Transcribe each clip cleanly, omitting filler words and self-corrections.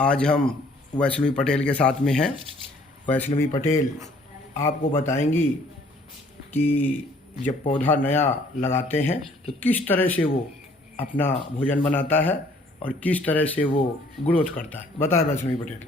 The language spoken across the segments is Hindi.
आज हम वैष्णवी पटेल के साथ में हैं। वैष्णवी पटेल आपको बताएंगी कि जब पौधा नया लगाते हैं तो किस तरह से वो अपना भोजन बनाता है और किस तरह से वो ग्रोथ करता है। बताएं वैष्णवी पटेल।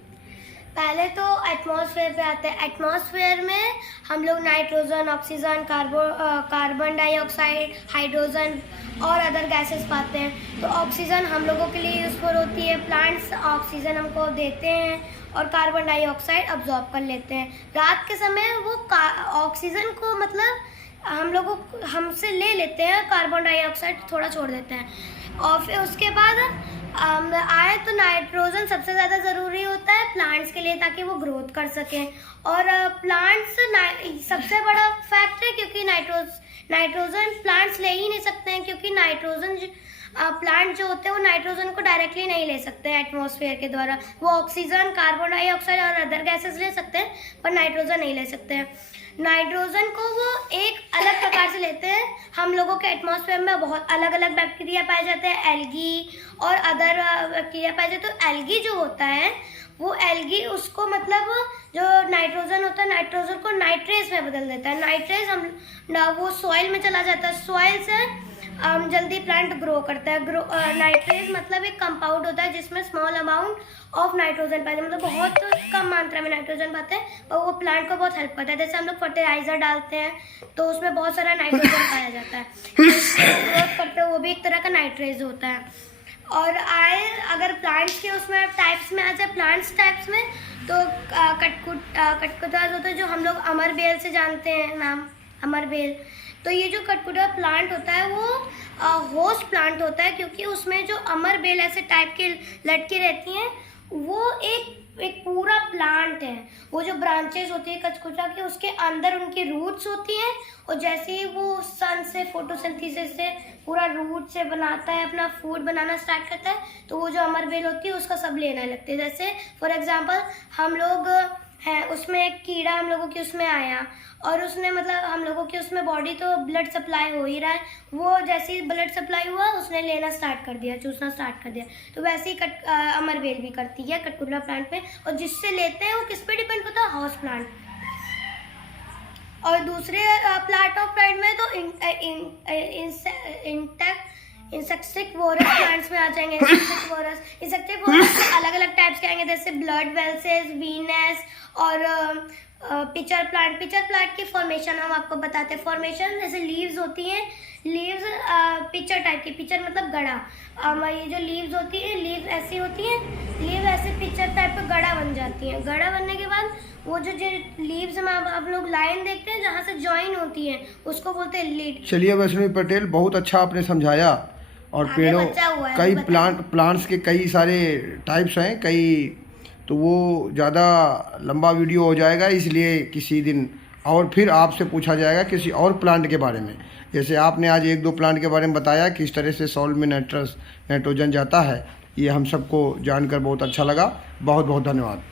पहले तो एटमॉस्फेयर पे आते हैं। एटमॉस्फेयर में हम लोग nitrogen, oxygen, carbon dioxide, hydrogen और अदर गैसेस पाते हैं। तो ऑक्सीजन हम लोगों के लिए यूज़फुल होती है। प्लांट्स ऑक्सीजन हमको देते हैं और कार्बन डाइऑक्साइड अब्जॉर्ब कर लेते हैं। रात के समय वो ऑक्सीजन को हम लोगों हमसे ले लेते हैं, कार्बन डाइऑक्साइड थोड़ा छोड़ देते हैं। और फिर उसके बाद आए तो नाइट्रोजन सबसे ज़्यादा ज़रूरी होता है प्लांट्स के लिए, ताकि वो ग्रोथ कर सकें। और प्लांट्स सबसे बड़ा फैक्ट है, क्योंकि नाइट्रोजन प्लांट्स ले ही नहीं सकते हैं, क्योंकि नाइट्रोजन प्लांट जो होते हैं वो नाइट्रोजन को डायरेक्टली नहीं ले सकते हैं एटमॉस्फेयर के द्वारा। वो ऑक्सीजन, कार्बन डाइऑक्साइड और अदर गैसेस ले सकते हैं, पर नाइट्रोजन नहीं ले सकते हैं। नाइट्रोजन को वो एक अलग प्रकार से लेते हैं। हम लोगों के एटमॉस्फेयर में बहुत अलग अलग बैक्टीरिया पाए जाते हैं, एल्गी और अदर बैक्टीरिया पाए जाते हैं। तो एल्गी जो होता है वो एल्गी उसको जो नाइट्रोजन होता है, नाइट्रोजन को नाइट्रेस में बदल देता है। नाइट्रेस वो सॉइल में चला जाता है। सॉइल से जल्दी प्लांट ग्रो करता है। नाइट्रेस एक कंपाउंड होता है जिसमें स्मॉल अमाउंट ऑफ नाइट्रोजन पाते हैं, बहुत कम मात्रा में नाइट्रोजन पाते हैं, और वो प्लांट को बहुत हेल्प करता है। जैसे हम लोग फर्टिलाइजर डालते हैं तो उसमें बहुत सारा नाइट्रोजन पाया जाता है, ग्रोथ करते हैं, वो भी एक तरह का नाइट्रेज होता है। और अगर प्लांट्स के उसमें टाइप्स में आ जाए, प्लांट्स टाइप्स में तो कटकुटास होता है, जो हम लोग अमरबेल से जानते हैं नाम, अमरबेल। तो ये जो कटकुटा प्लांट होता है वो होस्ट प्लांट होता है, क्योंकि उसमें जो अमरबेल ऐसे टाइप की लटकी रहती हैं, वो एक पूरा प्लांट है। वो जो ब्रांचेस होती है कटकुटा की, उसके अंदर उनकी रूट्स होती हैं, और जैसे ही वो सन से फोटोसिंथेसिस से पूरा रूट से बनाता है, अपना फूड बनाना स्टार्ट करता है, तो वो जो अमरबेल होती है उसका सब लेना लगती है। जैसे फॉर एग्जांपल हम लोग हैं, उसमें एक कीड़ा हम लोगों के उसमें आया, और उसने हम लोगों की उसमें बॉडी तो ब्लड सप्लाई हो ही रहा है, वो जैसे ही ब्लड सप्लाई हुआ उसने लेना स्टार्ट कर दिया, चूसना स्टार्ट कर दिया। तो वैसे ही अमरबेल भी करती है कटकुला प्लांट पे, और जिससे लेते हैं वो किस पे डिपेंड होता है, हाउस प्लांट। और दूसरे प्लांट ऑफ प्लांट में तो इंसेक्टिवोरस प्लांट्स में आ जाएंगे। इंसेक्टिवोरस के अलग अलग टाइप्स के आएंगे, जैसे ब्लड वेल्सेस, वीनस और पिचर प्लांट की फॉर्मेशन हम आपको बताते हैं। फॉर्मेशन जैसे लीव्स होती हैं, लीव्स पिचर टाइप की, पिचर गड़ा। ये जो लीव्स होती है, लीव्स ऐसी होती हैं, लीव ऐसे पिचर टाइप का गड़ा बन जाती है। गड़ा बनने के बाद वो जो लीव्स में आप लोग लाइन देखते हैं जहाँ से ज्वाइन होती है, उसको बोलते हैं लीड। चलिए वैष्णवी पटेल, बहुत अच्छा आपने समझाया। और पेड़ों कई प्लांट्स के कई सारे टाइप्स हैं, तो वो ज़्यादा लंबा वीडियो हो जाएगा, इसलिए किसी दिन और फिर आपसे पूछा जाएगा किसी और प्लांट के बारे में। जैसे आपने आज एक दो प्लांट के बारे में बताया किस तरह से सॉइल में नाइट्रोजन जाता है, ये हम सबको जानकर बहुत अच्छा लगा। बहुत बहुत धन्यवाद।